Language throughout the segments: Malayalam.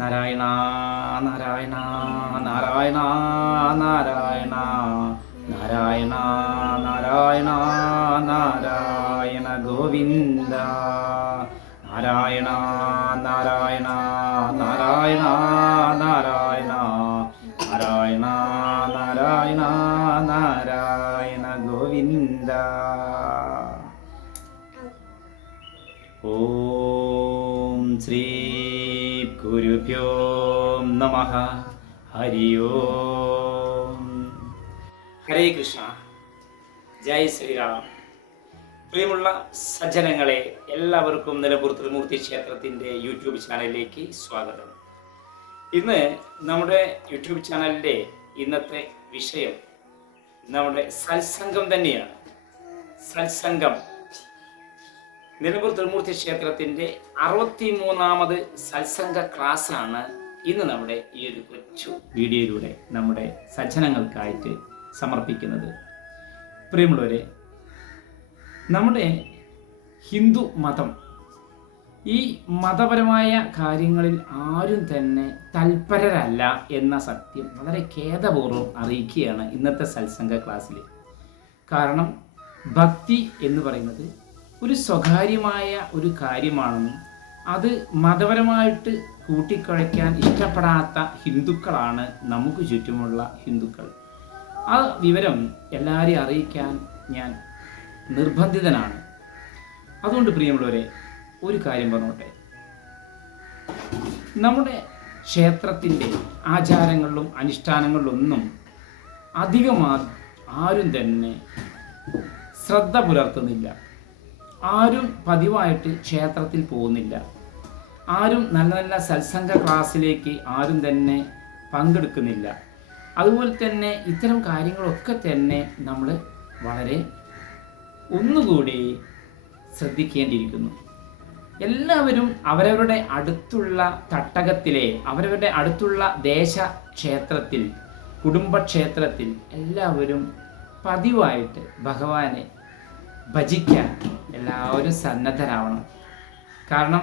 നാരായണ നാരായണ നാരായണ നാരായണ നാരായണ നാരായണ നാരായണ ഗോവിന്ദ നാരായണ നാരായണ നാരായണ നാരായണ നാരായണ നാരായണ നാരായണ ഗോവിന്ദ. ഓം ശ്രീ ഗുരുഭ്യോ നമഃ. ഹരി ഓം. ഹരേ കൃഷ്ണ. ജയ് ശ്രീറാം. പ്രിയമുള്ള സജ്ജനങ്ങളെ, എല്ലാവർക്കും നിലമ്പൂർ ത്രിമൂർത്തി ക്ഷേത്രത്തിൻ്റെ യൂട്യൂബ് ചാനലിലേക്ക് സ്വാഗതം. ഇന്ന് നമ്മുടെ യൂട്യൂബ് ചാനലിൻ്റെ ഇന്നത്തെ വിഷയം നമ്മുടെ സത്സംഗം തന്നെയാണ്. സത്സംഗം നിലമ്പൂർ ത്രിമൂർത്തി ക്ഷേത്രത്തിൻ്റെ 63ാമത് സത്സംഗ ക്ലാസ്സാണ് ഇന്ന് നമ്മുടെ ഈ ഒരു കൊച്ചു വീഡിയോയിലൂടെ നമ്മുടെ സജ്ജനങ്ങൾക്കായിട്ട് സമർപ്പിക്കുന്നത്. പ്രിയമുള്ളവരെ, നമ്മുടെ ഹിന്ദു മതം, ഈ മതപരമായ കാര്യങ്ങളിൽ ആരും തന്നെ തൽപരരല്ല എന്ന സത്യം വളരെ ഖേദപൂർവ്വം അറിയിക്കുകയാണ് ഇന്നത്തെ സത്സംഗ ക്ലാസ്സിൽ. കാരണം ഭക്തി എന്ന് പറയുന്നത് ഒരു സ്വകാര്യമായ ഒരു കാര്യമാണെന്നും അത് മതപരമായിട്ട് കൂട്ടിക്കുഴയ്ക്കാൻ ഇഷ്ടപ്പെടാത്ത ഹിന്ദുക്കളാണ് നമുക്ക് ചുറ്റുമുള്ള ഹിന്ദുക്കൾ. ആ വിവരം എല്ലാവരെയും അറിയിക്കാൻ ഞാൻ നിർബന്ധിതനാണ്. അതുകൊണ്ട് പ്രിയമുള്ളവരെ, ഒരു കാര്യം പറഞ്ഞോട്ടെ. നമ്മുടെ ക്ഷേത്രത്തിൻ്റെ ആചാരങ്ങളിലും അനുഷ്ഠാനങ്ങളിലൊന്നും അധികം ആരും തന്നെ ശ്രദ്ധ പുലർത്തുന്നില്ല. ആരും പതിവായിട്ട് ക്ഷേത്രത്തിൽ പോകുന്നില്ല. ആരും നല്ല നല്ല സത്സംഗ ക്ലാസ്സിലേക്ക് ആരും തന്നെ പങ്കെടുക്കുന്നില്ല. അതുപോലെ തന്നെ ഇത്തരം കാര്യങ്ങളൊക്കെ തന്നെ നമ്മൾ വളരെ ഒന്നുകൂടി ശ്രദ്ധിക്കേണ്ടിയിരിക്കുന്നു. എല്ലാവരും അവരവരുടെ അടുത്തുള്ള തട്ടകത്തിലെ, അവരവരുടെ അടുത്തുള്ള ദേശക്ഷേത്രത്തിൽ, കുടുംബക്ഷേത്രത്തിൽ എല്ലാവരും പതിവായിട്ട് ഭഗവാനെ ഭജിക്കാൻ എല്ലാവരും സന്നദ്ധരാവണം. കാരണം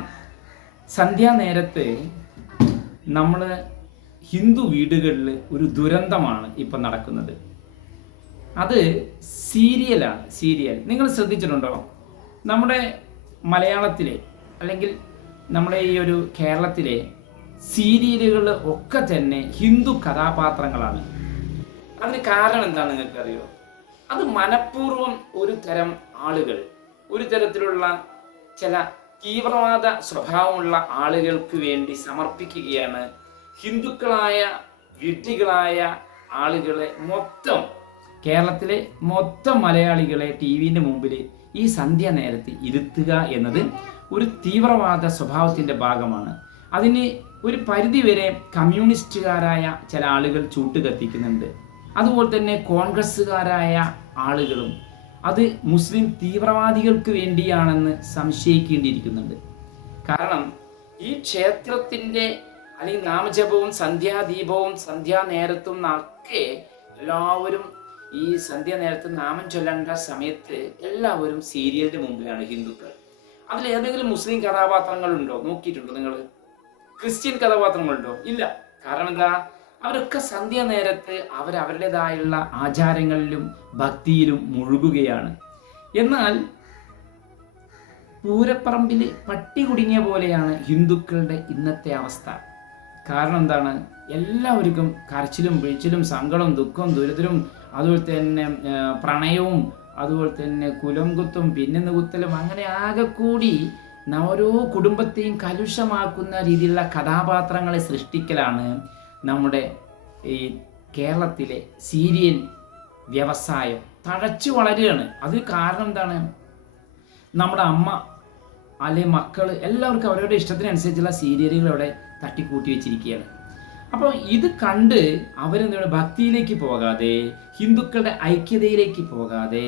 സന്ധ്യാനേരത്ത് നമ്മൾ ഹിന്ദു വീടുകളിൽ ഒരു ദുരന്തമാണ് ഇപ്പം നടക്കുന്നത്. അത് സീരിയലാണ്. സീരിയൽ നിങ്ങൾ ശ്രദ്ധിച്ചിട്ടുണ്ടോ? നമ്മുടെ മലയാളത്തിലെ അല്ലെങ്കിൽ നമ്മുടെ ഈ ഒരു കേരളത്തിലെ സീരിയലുകൾ ഒക്കെ തന്നെ ഹിന്ദു കഥാപാത്രങ്ങളാണ്. അതിന് കാരണം എന്താണെന്ന് നിങ്ങൾക്കറിയോ? അത് മനഃപൂർവ്വം ഒരു തരം ആളുകൾ, ഒരു തരത്തിലുള്ള ചില തീവ്രവാദ സ്വഭാവമുള്ള ആളുകൾക്ക് വേണ്ടി സമർപ്പിക്കുകയാണ്. ഹിന്ദുക്കളായ വിഡ്ഢികളായ ആളുകളെ മൊത്തം, കേരളത്തിലെ മൊത്തം മലയാളികളെ ടി വിൻ്റെ മുമ്പിൽ ഈ സന്ധ്യ നേരത്ത് ഇരുത്തുക എന്നത് ഒരു തീവ്രവാദ സ്വഭാവത്തിൻ്റെ ഭാഗമാണ്. അതിന് ഒരു പരിധിവരെ കമ്മ്യൂണിസ്റ്റുകാരായ ചില ആളുകൾ ചൂട്ടുകത്തിക്കുന്നുണ്ട്. അതുപോലെ തന്നെ കോൺഗ്രസ്സുകാരായ ആളുകളും അത് മുസ്ലിം തീവ്രവാദികൾക്ക് വേണ്ടിയാണെന്ന് സംശയിക്കേണ്ടിയിരിക്കുന്നുണ്ട്. കാരണം ഈ ക്ഷേത്രത്തിൻ്റെ അല്ലെങ്കിൽ നാമജപവും സന്ധ്യാദീപവും സന്ധ്യാനേരത്തും ഒക്കെ എല്ലാവരും ഈ സന്ധ്യാനേരത്ത് നാമം ചൊല്ലേണ്ട സമയത്ത് എല്ലാവരും സീരിയലിൻ്റെ മുമ്പിലാണ് ഹിന്ദുക്കൾ. അതിൽ ഏതെങ്കിലും മുസ്ലിം കഥാപാത്രങ്ങളുണ്ടോ? നോക്കിയിട്ടുണ്ടോ നിങ്ങൾ? ക്രിസ്ത്യൻ കഥാപാത്രങ്ങളുണ്ടോ? ഇല്ല. കാരണം എന്താ? അവരൊക്കെ സന്ധ്യാനേരത്ത് അവരവരുടേതായുള്ള ആചാരങ്ങളിലും ഭക്തിയിലും മുഴുകുകയാണ്. എന്നാൽ പൂരപ്പറമ്പിൽ പട്ടി കുടുങ്ങിയ പോലെയാണ് ഹിന്ദുക്കളുടെ ഇന്നത്തെ അവസ്ഥ. കാരണം എന്താണ്? എല്ലാവർക്കും കരച്ചിലും പിഴിച്ചിലും സങ്കടവും ദുഃഖവും ദുരിതവും അതുപോലെ തന്നെ പ്രണയവും അതുപോലെ തന്നെ കുലം കുത്തും പിന്നെന്ന് കുത്തലും അങ്ങനെ ആകെ കൂടി ഓരോ കുടുംബത്തെയും കലുഷമാക്കുന്ന രീതിയിലുള്ള കഥാപാത്രങ്ങളെ സൃഷ്ടിക്കലാണ് നമ്മുടെ ഈ കേരളത്തിലെ സീരിയൽ വ്യവസായം. തഴച്ചു വളരുകയാണ്. അത് കാരണം എന്താണ്? നമ്മുടെ അമ്മ അല്ലെ മക്കൾ എല്ലാവർക്കും അവരുടെ ഇഷ്ടത്തിനനുസരിച്ചുള്ള സീരിയലുകൾ അവിടെ തട്ടിക്കൂട്ടി വെച്ചിരിക്കുകയാണ്. അപ്പോൾ ഇത് കണ്ട് അവരെന്താണ് ഭക്തിയിലേക്ക് പോകാതെ, ഹിന്ദുക്കളുടെ ഐക്യതയിലേക്ക് പോകാതെ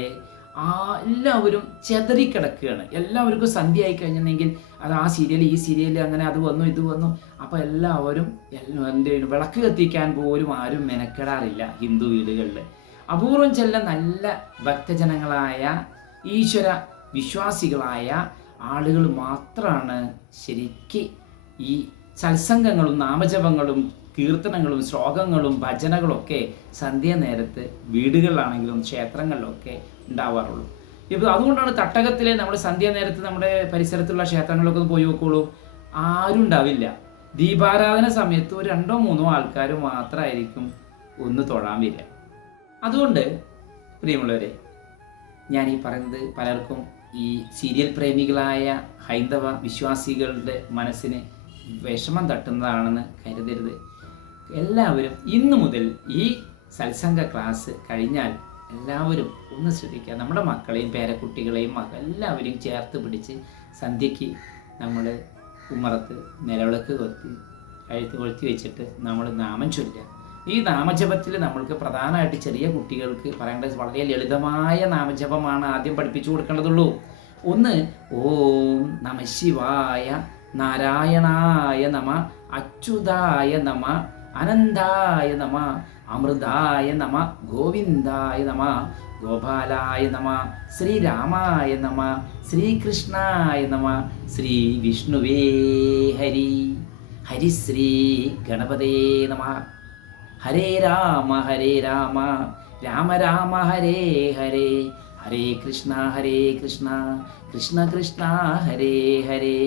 എല്ലാവരും ചെതറിക്കിടക്കുകയാണ്. എല്ലാവർക്കും സന്ധ്യ ആയി കഴിഞ്ഞിട്ടുണ്ടെങ്കിൽ അത് ആ സീരിയൽ ഈ സീരിയൽ അങ്ങനെ അത് വന്നു ഇത് വന്നു. അപ്പോൾ എല്ലാവരും വിളക്ക് കത്തിക്കാൻ പോലും ആരും മെനക്കെടാറില്ല ഹിന്ദു വീടുകളിൽ. അപൂർവം ചില നല്ല ഭക്തജനങ്ങളായ ഈശ്വര വിശ്വാസികളായ ആളുകൾ മാത്രമാണ് ശരിക്ക് ഈ സത്സംഗങ്ങളും നാമജപങ്ങളും കീർത്തനങ്ങളും ശ്ലോകങ്ങളും ഭജനകളൊക്കെ സന്ധ്യാനേരത്ത് വീടുകളിലാണെങ്കിലും ക്ഷേത്രങ്ങളിലൊക്കെ ഉണ്ടാവാറുള്ളൂ. ഇപ്പോൾ അതുകൊണ്ടാണ് തട്ടകത്തിലെ നമ്മുടെ സന്ധ്യാനേരത്ത് നമ്മുടെ പരിസരത്തുള്ള ക്ഷേത്രങ്ങളിലൊക്കെ ഒന്ന് പോയി നോക്കുള്ളൂ, ആരും ഉണ്ടാവില്ല. ദീപാരാധന സമയത്ത് ഒരു 2-3 ആൾക്കാർ മാത്രമായിരിക്കും ഒന്ന് തൊഴാൻ വരിക. അതുകൊണ്ട് പ്രിയമുള്ളവരെ, ഞാൻ ഈ പറയുന്നത് പലർക്കും ഈ സീരിയൽ പ്രേമികളായ ഹൈന്ദവ വിശ്വാസികളുടെ മനസ്സിന് വിഷമം തട്ടുന്നതാണെന്ന് കരുതരുത്. എല്ലാവരും ഇന്നു മുതൽ ഈ സത്സംഗ ക്ലാസ് കഴിഞ്ഞാൽ എല്ലാവരും ഒന്ന് ശ്രദ്ധിക്കുക. നമ്മുടെ മക്കളെയും പേരക്കുട്ടികളെയും എല്ലാവരെയും ചേർത്ത് പിടിച്ച് സന്ധ്യയ്ക്ക് നമ്മൾ ഉമ്മറത്ത് നിലവിളക്ക് കൊളുത്തി വെച്ചിട്ട് നമ്മൾ നാമം ചൊല്ലുക. ഈ നാമജപത്തിൽ നമ്മൾക്ക് പ്രധാനമായിട്ട് ചെറിയ കുട്ടികൾക്ക് പറയേണ്ടത് വളരെ ലളിതമായ നാമജപമാണ് ആദ്യം പഠിപ്പിച്ചു കൊടുക്കേണ്ടതുള്ളൂ. ഒന്ന്, ഓം നമ ശിവായ, നാരായണായ നമ, അച്യുതായ നമ, അനന്തായ നമ, അമൃതായ നമ, ഗോവിന്ദായ നമ, ഗോപാലായ നമ, ശ്രീരാമായ നമ, ശ്രീകൃഷ്ണായ നമ, ശ്രീ വിഷ്ണുവേ ഹരി, ഹരിശ്രീ ഗണപതേ നമ, ഹരേ രാമ രാമ രാമ ഹരേ ഹരേ, ഹരേ കൃഷ്ണ കൃഷ്ണ കൃഷ്ണ ഹരേ ഹരേ.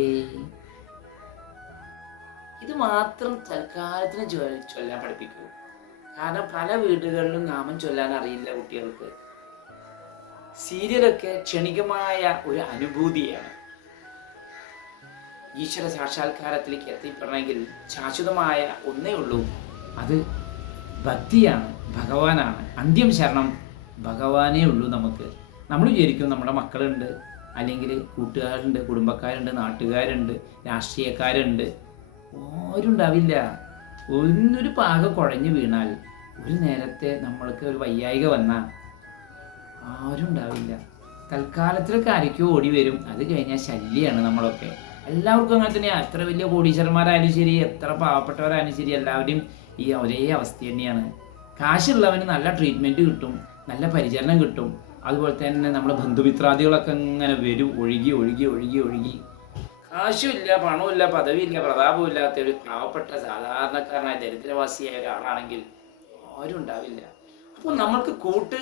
ഇത് മാത്രം തൽക്കാലത്തിന് ചൊല്ലാൻ പഠിപ്പിക്കൂ. കാരണം പല വീടുകളിലും നാമം ചൊല്ലാൻ അറിയില്ല കുട്ടികൾക്ക്. സീരിയലൊക്കെ ക്ഷണികമായ ഒരു അനുഭൂതിയാണ്. ഈശ്വര സാക്ഷാത്കാരത്തിലേക്ക് എത്തിപ്പെടണമെങ്കിൽ ശാശ്വതമായ ഒന്നേ ഉള്ളൂ, അത് ഭക്തിയാണ്, ഭഗവാനാണ്. അന്ത്യം ശരണം ഭഗവാനേ ഉള്ളൂ. നമ്മൾ വിചാരിക്കും നമ്മുടെ മക്കളുണ്ട്, അല്ലെങ്കിൽ കൂട്ടുകാരുണ്ട്, കുടുംബക്കാരുണ്ട്, നാട്ടുകാരുണ്ട്, രാഷ്ട്രീയക്കാരുണ്ട്, ആരും ഉണ്ടാവില്ല. ഒന്നൊരു പാകം കുഴഞ്ഞു വീണാൽ, ഒരു നേരത്തെ നമ്മൾക്ക് ഒരു വയ്യായിക വന്നാൽ ആരും ഉണ്ടാവില്ല. തൽക്കാലത്തിലൊക്കെ ആരൊക്കെയോ ഓടി വരും, അത് കഴിഞ്ഞാൽ ശല്യമാണ് നമ്മളൊക്കെ. എല്ലാവർക്കും അങ്ങനെ തന്നെയാണ്. എത്ര വലിയ കോടീശ്വരന്മാരായാലും ശരി, എത്ര പാവപ്പെട്ടവരായാലും ശരി, എല്ലാവരുടെയും ഈ ഒരേ അവസ്ഥ തന്നെയാണ്. കാശുള്ളവന് നല്ല ട്രീറ്റ്മെൻറ്റ് കിട്ടും, നല്ല പരിചരണം കിട്ടും. അതുപോലെ തന്നെ നമ്മുടെ ബന്ധുമിത്രാദികളൊക്കെ ഇങ്ങനെ വരും, ഒഴുകി. കാശുമില്ല, പണമില്ല, പദവിയില്ല, പ്രതാപവും ഇല്ലാത്ത ഒരു പാവപ്പെട്ട സാധാരണക്കാരനായ ദരിദ്രവാസിയായ ഒരാളാണെങ്കിൽ ആരും ഉണ്ടാവില്ല. അപ്പോൾ നമ്മൾക്ക് കൂട്ട്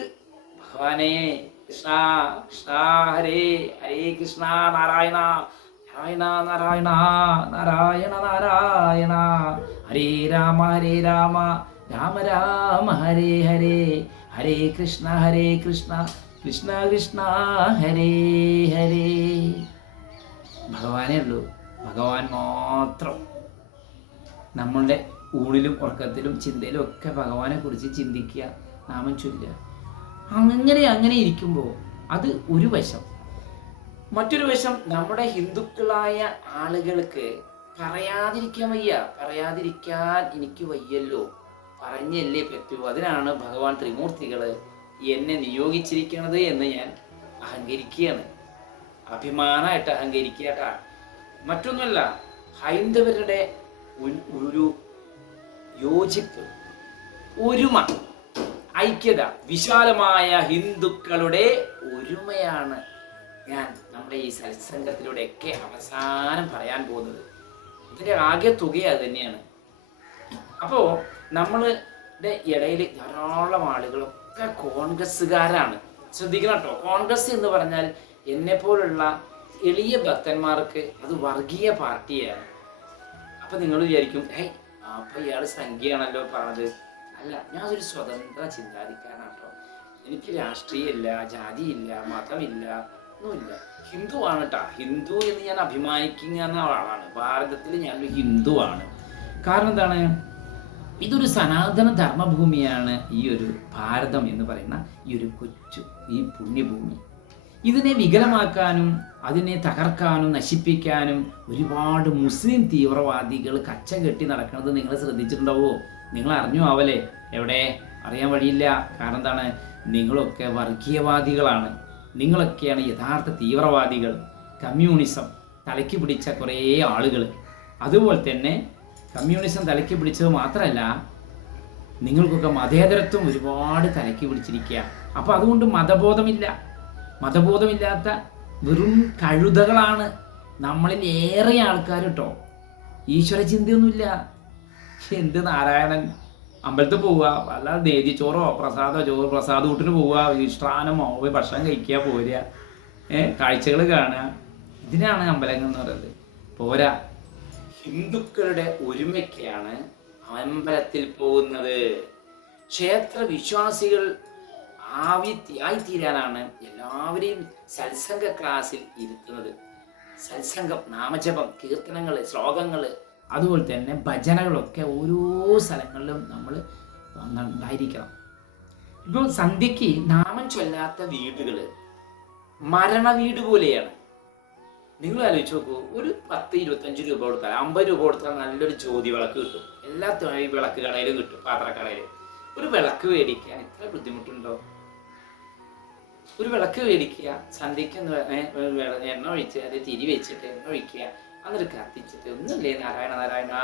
ഭഗവാനെ കൃഷ്ണ കൃഷ്ണ ഹരേ ഹരേ കൃഷ്ണ നാരായണ നാരായണ നാരായണ നാരായണ നാരായണ ഹരേ രാമ രാമ രാമ ഹരേ ഹരേ, ഹരേ കൃഷ്ണ കൃഷ്ണ കൃഷ്ണ ഹരേ ഹരേ. ഭഗവാനേ ഉള്ളൂ, ഭഗവാൻ മാത്രം. നമ്മളുടെ ഊണിലും ഉറക്കത്തിലും ചിന്തയിലും ഒക്കെ ഭഗവാനെ കുറിച്ച് ചിന്തിക്കുക, നാമം ചൊല്ലുക. അങ്ങനെ ഇരിക്കുമ്പോൾ അത് ഒരു വശം. മറ്റൊരു വശം, നമ്മുടെ ഹിന്ദുക്കളായ ആളുകൾക്ക് പറയാതിരിക്കാൻ എനിക്ക് വയ്യല്ലോ, പറഞ്ഞല്ലേ പറ്റൂ. അതിനാണ് ഭഗവാൻ ത്രിമൂർത്തികൾ എന്നെ നിയോഗിച്ചിരിക്കുന്നത് എന്ന് ഞാൻ അഹങ്കരിക്കുകയാണ്, അഭിമാനമായിട്ട് അഹങ്കരിക്കുക. മറ്റൊന്നുമല്ല, ഹൈന്ദവരുടെ ഒരു യോജിപ്പ്, ഒരുമ, ഐക്യത, വിശാലമായ ഹിന്ദുക്കളുടെ ഒരുമയാണ് ഞാൻ നമ്മുടെ ഈ സത്സംഗത്തിലൂടെയൊക്കെ അവസാനം പറയാൻ പോകുന്നത്. ഇതിൻ്റെ ആകെ തുക അത് തന്നെയാണ്. അപ്പോൾ നമ്മളുടെ ഇടയിൽ ധാരാളം ആളുകളൊക്കെ കോൺഗ്രസ്സുകാരാണ്. ശ്രദ്ധിക്കണം കേട്ടോ. കോൺഗ്രസ് എന്ന് പറഞ്ഞാൽ എന്നെപ്പോലുള്ള എളിയ ഭക്തന്മാർക്ക് അത് വർഗീയ പാർട്ടിയാണ്. അപ്പം നിങ്ങൾ വിചാരിക്കും, അപ്പം ഇയാൾ സംഖ്യയാണല്ലോ പറഞ്ഞത്. അല്ല, ഞാനൊരു സ്വതന്ത്ര ചിന്താധിക്കാരനാണ് കേട്ടോ. എനിക്ക് രാഷ്ട്രീയമില്ല, ജാതിയില്ല, മതമില്ല, ഒന്നുമില്ല. ഹിന്ദുവാണ് കേട്ടോ. ഹിന്ദു എന്ന് ഞാൻ അഭിമാനിക്കുന്ന ആളാണ്. ഭാരതത്തിൽ ഞാനൊരു ഹിന്ദുവാണ്. കാരണം എന്താണ്? ഇതൊരു സനാതന ധർമ്മഭൂമിയാണ് ഈ ഒരു ഭാരതം എന്ന് പറയുന്ന ഈ ഒരു കൊച്ചു ഈ പുണ്യഭൂമി. ഇതിനെ വികലമാക്കാനും അതിനെ തകർക്കാനും നശിപ്പിക്കാനും ഒരുപാട് മുസ്ലിം തീവ്രവാദികൾ കച്ച കെട്ടി നടക്കുന്നത് നിങ്ങൾ ശ്രദ്ധിച്ചിട്ടുണ്ടാവോ? നിങ്ങൾ അറിഞ്ഞു ആവല്ലേ? എവിടെ? അറിയാൻ വഴിയില്ല. കാരണം എന്താണ്? നിങ്ങളൊക്കെ വർഗീയവാദികളാണ്. നിങ്ങളൊക്കെയാണ് യഥാർത്ഥ തീവ്രവാദികൾ. കമ്മ്യൂണിസം തലയ്ക്ക് പിടിച്ച കുറേ ആളുകൾ. അതുപോലെ തന്നെ കമ്മ്യൂണിസം തലയ്ക്ക് പിടിച്ചത് മാത്രമല്ല, നിങ്ങൾക്കൊക്കെ മതേതരത്വം ഒരുപാട് തലയ്ക്ക് പിടിച്ചിരിക്കുക. അപ്പോൾ അതുകൊണ്ട് മതബോധമില്ലാത്ത വെറും കഴുതകളാണ് നമ്മളിൽ ഏറെ ആൾക്കാർ കേട്ടോ. ഈശ്വര ചിന്തയൊന്നുമില്ല. എന്ത് നാരായണൻ, അമ്പലത്തിൽ പോവുക, വല്ല ദേദിച്ചോറോ പ്രസാദ കൂട്ടിന് പോവുക, വിശ്രാമോ പോയി ഭക്ഷണം കഴിക്കുക, പോരുക, കാഴ്ചകൾ കാണുക. ഇതിനാണ് അമ്പലങ്ങൾ എന്ന് പറയുന്നത്. പോരാ, ഹിന്ദുക്കളുടെ ഒരുമയ്ക്കാണ് അമ്പലത്തിൽ പോകുന്നത്. ക്ഷേത്ര വിശ്വാസികൾ ആയിത്തീരാനാണ് എല്ലാവരെയും സത്സംഗ ക്ലാസ്സിൽ ഇരുത്തുന്നത്. സത്സംഗം, നാമജപം, കീർത്തനങ്ങൾ, ശ്ലോകങ്ങൾ, അതുപോലെ തന്നെ ഭജനകളൊക്കെ ഓരോ സ്ഥലങ്ങളിലും നമ്മൾ ഉണ്ടായിരിക്കണം. ഇപ്പോൾ സന്ധ്യയ്ക്ക് നാമം ചൊല്ലാത്ത വീടുകൾ മരണ വീട് പോലെയാണ്. നിങ്ങൾ ആലോചിച്ച് നോക്കൂ, ഒരു 10-25 രൂപ കൊടുത്താൽ, 50 രൂപ കൊടുത്താൽ നല്ലൊരു ജ്യോതി വിളക്ക് കിട്ടും. എല്ലാ വിളക്ക് കടയിലും കിട്ടും, പാത്രക്കടയിലും. ഒരു വിളക്ക് മേടിക്കാൻ ഇത്ര ബുദ്ധിമുട്ടുണ്ടോ? ഒരു വിളക്ക് മേടിക്കുക, സന്ധ്യയ്ക്ക് എണ്ണ ഒഴിച്ച് അത് തിരി വെച്ചിട്ട് എണ്ണ ഒഴിക്കുക, എന്നിട്ട് കത്തിച്ചിട്ട് ഒന്നുമില്ലേ നാരായണ നാരായണ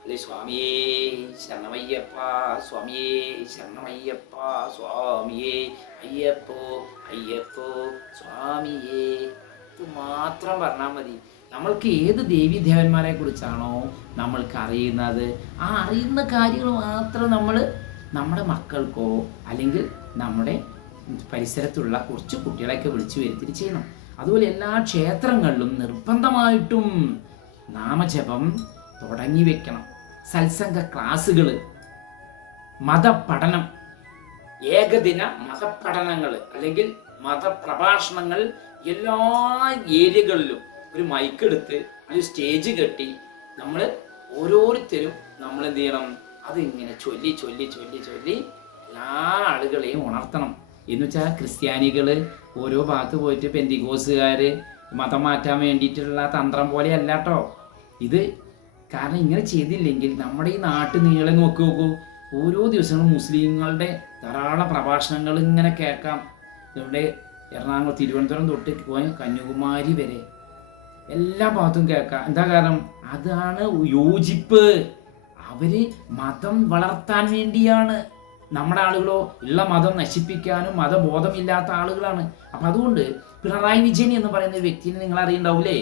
അല്ലെ സ്വാമിയേ ശരണമയ്യപ്പ, സ്വാമിയേ ശരണമയ്യപ്പ, സ്വാമിയേ അയ്യപ്പോ അയ്യപ്പോ സ്വാമിയേ, ഇത് മാത്രം പറഞ്ഞാൽ മതി. നമ്മൾക്ക് ഏത് ദേവീദേവന്മാരെ കുറിച്ചാണോ നമ്മൾക്ക് അറിയുന്നത്, ആ അറിയുന്ന കാര്യങ്ങൾ മാത്രം നമ്മൾ നമ്മുടെ മക്കൾക്കോ അല്ലെങ്കിൽ നമ്മുടെ പരിസരത്തുള്ള കുറച്ച് കുട്ടികളെയൊക്കെ വിളിച്ചു വരുത്തിയിട്ട് ചെയ്യണം. അതുപോലെ എല്ലാ ക്ഷേത്രങ്ങളിലും നിർബന്ധമായിട്ടും നാമജപം തുടങ്ങി വെക്കണം. സത്സംഗ ക്ലാസ്സുകൾ, മതപഠനം, ഏകദിന മതപഠനങ്ങൾ അല്ലെങ്കിൽ മതപ്രഭാഷണങ്ങൾ എല്ലാ ഏരിയകളിലും ഒരു മൈക്കെടുത്ത് അല്ലെങ്കിൽ സ്റ്റേജ് കെട്ടി നമ്മൾ ഓരോരുത്തരും നമ്മൾ എന്ത് ചെയ്യണം, അതിങ്ങനെ ചൊല്ലി ചൊല്ലി ചൊല്ലി ചൊല്ലി എല്ലാ ആളുകളെയും ഉണർത്തണം. എന്ന് വെച്ചാൽ ക്രിസ്ത്യാനികൾ ഓരോ ഭാഗത്ത് പോയിട്ട് പെന്തിക്കോസുകാർ മതം മാറ്റാൻ വേണ്ടിയിട്ടുള്ള തന്ത്രം പോലെ അല്ല കേട്ടോ ഇത്. കാരണം ഇങ്ങനെ ചെയ്തില്ലെങ്കിൽ നമ്മുടെ ഈ നാട്ടിൽ നീളെ നോക്കൂ, ഓരോ ദിവസങ്ങളും മുസ്ലിങ്ങളുടെ ധാരാളം പ്രഭാഷണങ്ങൾ ഇങ്ങനെ കേൾക്കാം. ഇവിടെ എറണാകുളം, തിരുവനന്തപുരം തൊട്ട് പോയ കന്യാകുമാരി വരെ എല്ലാ ഭാഗത്തും കേൾക്കാം. എന്താ കാരണം? അതാണ് യോജിപ്പ്. അവര് മതം വളർത്താൻ വേണ്ടിയാണ്. നമ്മുടെ ആളുകളോ ഉള്ള മതം നശിപ്പിക്കാനും മതബോധമില്ലാത്ത ആളുകളാണ്. അപ്പം അതുകൊണ്ട് പിണറായി വിജയൻ എന്ന് പറയുന്ന ഒരു വ്യക്തിനെ നിങ്ങൾ അറിയുണ്ടാവൂലേ?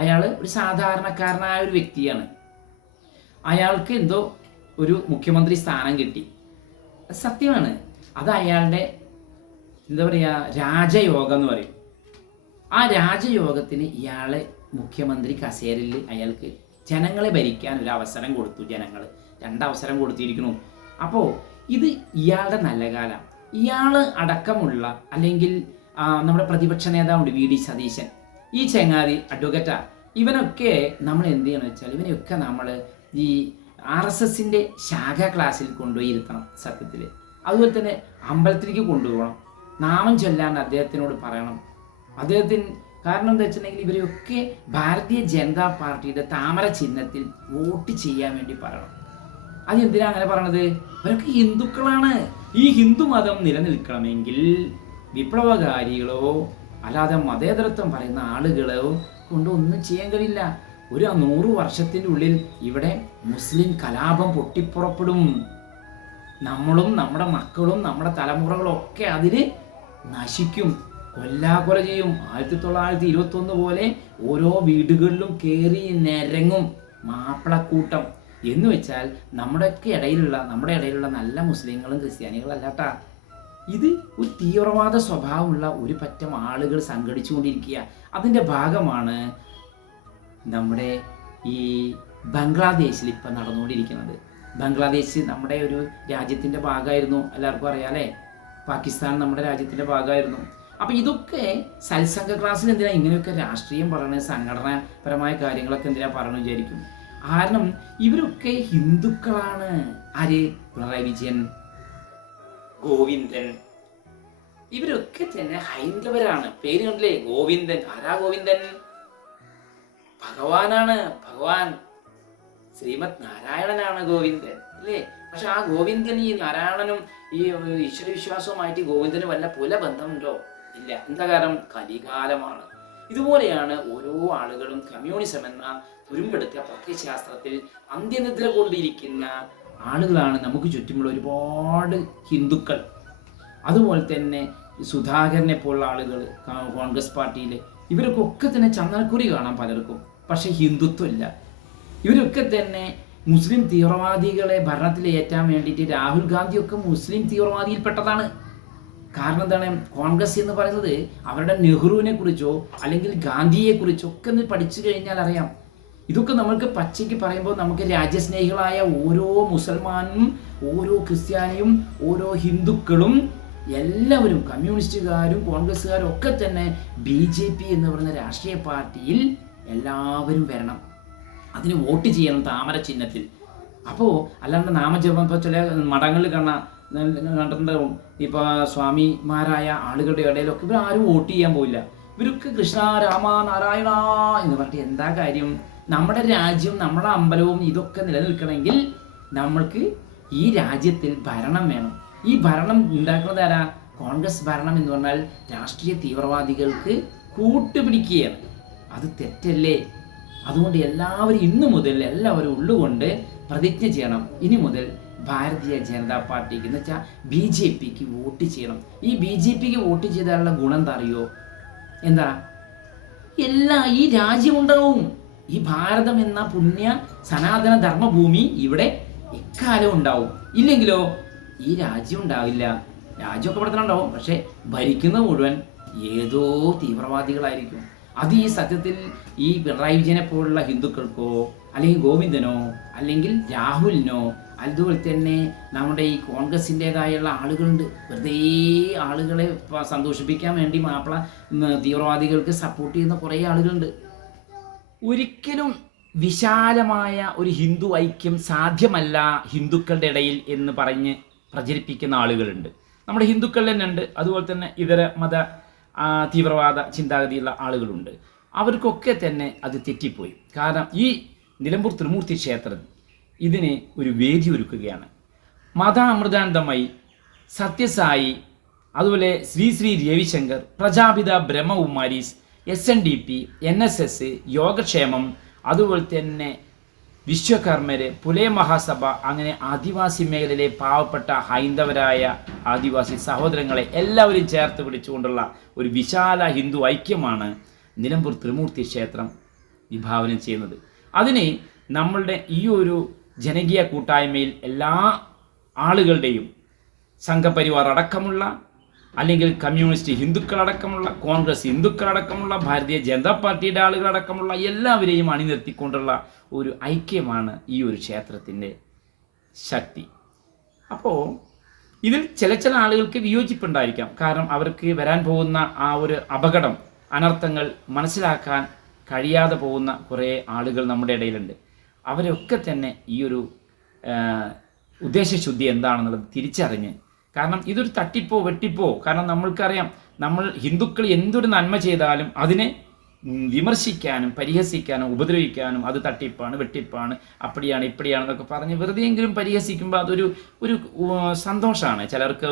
അയാൾ ഒരു സാധാരണക്കാരനായ ഒരു വ്യക്തിയാണ്. അയാൾക്ക് എന്തോ ഒരു മുഖ്യമന്ത്രി സ്ഥാനം കിട്ടി, സത്യമാണ്. അത് അയാളുടെ എന്താ പറയുക, രാജയോഗം എന്ന് പറയും. ആ രാജയോഗത്തിന് ഇയാളെ മുഖ്യമന്ത്രി കസേരയിൽ അയാൾക്ക് ജനങ്ങളെ ഭരിക്കാൻ ഒരു അവസരം കൊടുത്തു. ജനങ്ങൾ 2 അവസരം കൊടുത്തിരിക്കുന്നു. അപ്പോൾ ഇത് ഇയാളുടെ നല്ല കാലം. ഇയാൾ അടക്കമുള്ള അല്ലെങ്കിൽ നമ്മുടെ പ്രതിപക്ഷ നേതാവുണ്ട് വി ഡി സതീശൻ, ഈ ചങ്ങാതി അഡ്വക്കറ്റാ, ഇവനൊക്കെ നമ്മൾ എന്ത് ചെയ്യണമെന്ന് വെച്ചാൽ ഇവനെയൊക്കെ നമ്മൾ ഈ RSSന്റെ ശാഖാ ക്ലാസ്സിൽ കൊണ്ടുപോയി ഇരുത്തണം സത്യത്തിൽ. അതുപോലെ തന്നെ അമ്പലത്തിലേക്ക് കൊണ്ടുപോകണം, നാമം ചൊല്ലാൻ അദ്ദേഹത്തിനോട് പറയണം. അദ്ദേഹത്തിന് കാരണം എന്താ വെച്ചിട്ടുണ്ടെങ്കിൽ ഇവരെയൊക്കെ ഭാരതീയ ജനതാ പാർട്ടിയുടെ താമര ചിഹ്നത്തിൽ വോട്ട് ചെയ്യാൻ വേണ്ടി പറയണം. അതെന്തിനാ അങ്ങനെ പറയണത്? ഇവരൊക്കെ ഹിന്ദുക്കളാണ്. ഈ ഹിന്ദു മതം നിലനിൽക്കണമെങ്കിൽ വിപ്ലവകാരികളോ അല്ലാതെ മതേതരത്വം പറയുന്ന ആളുകളോ കൊണ്ട് ഒന്നും ചെയ്യാൻ കഴിയില്ല. ഒരു 100 വർഷത്തിൻ്റെ ഉള്ളിൽ ഇവിടെ മുസ്ലിം കലാപം പൊട്ടിപ്പുറപ്പെടും. നമ്മളും നമ്മുടെ മക്കളും നമ്മുടെ തലമുറകളും ഒക്കെ അതിന് നശിക്കും, കൊല്ലാകൊല ചെയ്യും. 1921 പോലെ ഓരോ വീടുകളിലും കയറി നിരങ്ങും മാപ്പിളക്കൂട്ടം. എന്ന് വെച്ചാൽ നമ്മുടെ ഇടയിലുള്ള നല്ല മുസ്ലിങ്ങളും ക്രിസ്ത്യാനികളും അല്ലാട്ടാ. ഇത് ഒരു തീവ്രവാദ സ്വഭാവമുള്ള ഒരു പറ്റം ആളുകൾ സംഘടിച്ചുകൊണ്ടിരിക്കുക. അതിൻ്റെ ഭാഗമാണ് നമ്മുടെ ഈ ബംഗ്ലാദേശിൽ ഇപ്പം നടന്നുകൊണ്ടിരിക്കുന്നത്. ബംഗ്ലാദേശ് നമ്മുടെ ഒരു രാജ്യത്തിൻ്റെ ഭാഗമായിരുന്നു, എല്ലാവർക്കും അറിയാം അല്ലേ? പാകിസ്ഥാൻ നമ്മുടെ രാജ്യത്തിൻ്റെ ഭാഗമായിരുന്നു. അപ്പം ഇതൊക്കെ സത്സംഗ ക്ലാസ്സിൽ എന്തിനാ ഇങ്ങനെയൊക്കെ രാഷ്ട്രീയം പറയുന്നത്, സംഘടനാപരമായ കാര്യങ്ങളൊക്കെ എന്തിനാ പറയണമെന്ന് വിചാരിക്കും. കാരണം ഇവരൊക്കെ ഹിന്ദുക്കളാണ്. ആര്? പിണറായി വിജയൻ, ഗോവിന്ദൻ, ഇവരൊക്കെ തന്നെ ഹൈന്ദവരാണ്. പേര് കണ്ടില്ലേ, ഗോവിന്ദൻ. ആരാ ഗോവിന്ദൻ? ഭഗവാനാണ്. ഭഗവാൻ ശ്രീമദ് നാരായണനാണ് ഗോവിന്ദൻ അല്ലേ? പക്ഷെ ആ ഗോവിന്ദൻ ഈ നാരായണനും ഈ ഈശ്വരവിശ്വാസവുമായിട്ട് ഗോവിന്ദന് വല്ല പുല ബന്ധമുണ്ടോ? ഇല്ല. എന്താ കാരണം? കലികാലമാണ്. ഇതുപോലെയാണ് ഓരോ ആളുകളും കമ്മ്യൂണിസം എന്ന തുരുമ്പെടുത്ത പ്രത്യയശാസ്ത്രത്തിൽ അന്ത്യനിദ്ര കൊണ്ടിരിക്കുന്ന ആളുകളാണ് നമുക്ക് ചുറ്റുമുള്ള ഒരുപാട് ഹിന്ദുക്കൾ. അതുപോലെ തന്നെ സുധാകരനെ പോലുള്ള ആളുകൾ കോൺഗ്രസ് പാർട്ടിയിൽ, ഇവർക്കൊക്കെ തന്നെ ചന്ദനക്കുറി കാണാം പലർക്കും, പക്ഷെ ഹിന്ദുത്വം ഇല്ല. ഇവരൊക്കെ തന്നെ മുസ്ലിം തീവ്രവാദികളെ ഭരണത്തിൽ ഏറ്റാൻ വേണ്ടിയിട്ട് രാഹുൽ ഗാന്ധിയൊക്കെ മുസ്ലിം തീവ്രവാദിയിൽപ്പെട്ടതാണ്. കാരണം എന്താണ്, കോൺഗ്രസ് എന്ന് പറയുന്നത് അവരുടെ നെഹ്റുവിനെ കുറിച്ചോ അല്ലെങ്കിൽ ഗാന്ധിയെ കുറിച്ചോ ഒക്കെ ഒന്ന് പഠിച്ചു കഴിഞ്ഞാൽ അറിയാം. ഇതൊക്കെ നമ്മൾക്ക് പച്ചയ്ക്ക് പറയുമ്പോൾ നമുക്ക് രാജ്യസ്നേഹികളായ ഓരോ മുസൽമാനും ഓരോ ക്രിസ്ത്യാനിയും ഓരോ ഹിന്ദുക്കളും എല്ലാവരും കമ്മ്യൂണിസ്റ്റുകാരും കോൺഗ്രസ്സുകാരും ഒക്കെ തന്നെ BJP എന്ന് പറയുന്ന രാഷ്ട്രീയ പാർട്ടിയിൽ എല്ലാവരും വരണം. അതിന് വോട്ട് ചെയ്യണം താമര ചിഹ്നത്തിൽ. അപ്പോൾ അല്ലാണ്ട് നാമജപം ഇപ്പോൾ ചില മഠങ്ങളിൽ കണ്ടിട്ടുണ്ടാവും. ഇപ്പോൾ സ്വാമിമാരായ ആളുകളുടെ ഇടയിലൊക്കെ ഇവർ ആരും വോട്ട് ചെയ്യാൻ പോയില്ല. ഇവർക്ക് കൃഷ്ണ രാമ നാരായണ എന്ന് പറഞ്ഞിട്ട് എന്താ കാര്യം? നമ്മുടെ രാജ്യം നമ്മുടെ അമ്പലവും ഇതൊക്കെ നിലനിൽക്കണമെങ്കിൽ നമ്മൾക്ക് ഈ രാജ്യത്തിൽ ഭരണം വേണം. ഈ ഭരണം ഉണ്ടാക്കുന്നത് ആരാ? കോൺഗ്രസ് ഭരണം എന്ന് പറഞ്ഞാൽ രാഷ്ട്രീയ തീവ്രവാദികൾക്ക് കൂട്ടുപിടിക്കുകയാണ്. അത് തെറ്റല്ലേ? അതുകൊണ്ട് എല്ലാവരും ഇന്നു മുതൽ എല്ലാവരും ഉള്ളുകൊണ്ട് പ്രതിജ്ഞ ചെയ്യണം. ഇനി മുതൽ ഭാരതീയ ജനതാ പാർട്ടിക്ക് എന്ന് വെച്ചാൽ BJPക്ക് വോട്ട് ചെയ്യണം. ഈ BJPക്ക് വോട്ട് ചെയ്താലുള്ള ഗുണം എന്താ അറിയോ? എന്താ? ഈ രാജ്യമുണ്ടാവും. ഈ ഭാരതം എന്ന പുണ്യ സനാതന ധർമ്മഭൂമി ഇവിടെ എക്കാലം ഉണ്ടാവും. ഇല്ലെങ്കിലോ ഈ രാജ്യം ഉണ്ടാവില്ല. രാജ്യമൊക്കെ ഇവിടെ തന്നെ ഉണ്ടാവും, പക്ഷെ ഭരിക്കുന്ന മുഴുവൻ ഏതോ തീവ്രവാദികളായിരിക്കും. അത് ഈ സത്യത്തിൽ ഈ പിണറായി വിജയനെ പോലുള്ള ഹിന്ദുക്കൾക്കോ അല്ലെങ്കിൽ ഗോവിന്ദനോ അല്ലെങ്കിൽ രാഹുലിനോ അതുപോലെ തന്നെ നമ്മുടെ ഈ കോൺഗ്രസിൻ്റെതായുള്ള ആളുകളുണ്ട്. വെറുതെ ആളുകളെ സന്തോഷിപ്പിക്കാൻ വേണ്ടി മാപ്പിള തീവ്രവാദികൾക്ക് സപ്പോർട്ട് ചെയ്യുന്ന കുറേ ആളുകളുണ്ട്. ഒരിക്കലും വിശാലമായ ഒരു ഹിന്ദു ഐക്യം സാധ്യമല്ല ഹിന്ദുക്കളുടെ ഇടയിൽ എന്ന് പറഞ്ഞ് പ്രചരിപ്പിക്കുന്ന ആളുകളുണ്ട്. നമ്മുടെ ഹിന്ദുക്കളിൽ തന്നെ ഉണ്ട്. അതുപോലെ തന്നെ ഇതര മത തീവ്രവാദ ചിന്താഗതിയുള്ള ആളുകളുണ്ട്. അവർക്കൊക്കെ തന്നെ അത് തെറ്റിപ്പോയി. കാരണം ഈ നിലമ്പൂർ ത്രിമൂർത്തി ക്ഷേത്രം ഇതിന് ഒരു വേദി ഒരുക്കുകയാണ്. മാതാ അമൃതാനന്ദമയി, സത്യസായി, അതുപോലെ ശ്രീ ശ്രീ രവിശങ്കർ, പ്രജാപിത ബ്രഹ്മകുമാരീസ്, SNDP, NSS, യോഗക്ഷേമം, അതുപോലെ തന്നെ വിശ്വകർമ്മര്, പുലയ മഹാസഭ, അങ്ങനെ ആദിവാസി മേഖലയിലെ പാവപ്പെട്ട ഹൈന്ദവരായ ആദിവാസി സഹോദരങ്ങളെ എല്ലാവരും ചേർത്ത് പിടിച്ചുകൊണ്ടുള്ള ഒരു വിശാല ഹിന്ദു ഐക്യമാണ് നിലമ്പൂർ ത്രിമൂർത്തി ക്ഷേത്രം വിഭാവനം ചെയ്യുന്നത്. അതിന് നമ്മളുടെ ഈ ഒരു ജനകീയ കൂട്ടായ്മയിൽ എല്ലാ ആളുകളുടെയും സംഘപരിവാർ അടക്കമുള്ള അല്ലെങ്കിൽ കമ്മ്യൂണിസ്റ്റ് ഹിന്ദുക്കളടക്കമുള്ള കോൺഗ്രസ് ഹിന്ദുക്കളടക്കമുള്ള ഭാരതീയ ജനതാ പാർട്ടിയുടെ ആളുകളടക്കമുള്ള എല്ലാവരെയും അണിനിർത്തിക്കൊണ്ടുള്ള ഒരു ഐക്യമാണ് ഈ ഒരു ക്ഷേത്രത്തിൻ്റെ ശക്തി. അപ്പോൾ ഇതിൽ ചില ആളുകൾക്ക് വിയോജിപ്പുണ്ടായിരിക്കാം. കാരണം അവർക്ക് വരാൻ പോകുന്ന ആ ഒരു അപകടം അനർത്ഥങ്ങൾ മനസ്സിലാക്കാൻ കഴിയാതെ പോകുന്ന കുറേ ആളുകൾ നമ്മുടെ ഇടയിലുണ്ട്. അവരൊക്കെ തന്നെ ഈ ഒരു ഉദ്ദേശശുദ്ധി എന്താണെന്നുള്ളത് തിരിച്ചറിഞ്ഞ്, കാരണം ഇതൊരു തട്ടിപ്പോ വെട്ടിപ്പോ, കാരണം നമ്മൾക്കറിയാം നമ്മൾ ഹിന്ദുക്കൾ എന്തൊരു നന്മ ചെയ്താലും അതിനെ വിമർശിക്കാനും പരിഹസിക്കാനും ഉപദ്രവിക്കാനും അത് തട്ടിപ്പാണ് വെട്ടിപ്പാണ് അപ്പടിയാണ് ഇപ്പടിയാണെന്നൊക്കെ പറഞ്ഞ് വെറുതെയെങ്കിലും പരിഹസിക്കുമ്പോൾ അതൊരു സന്തോഷമാണ്. ചിലർക്ക്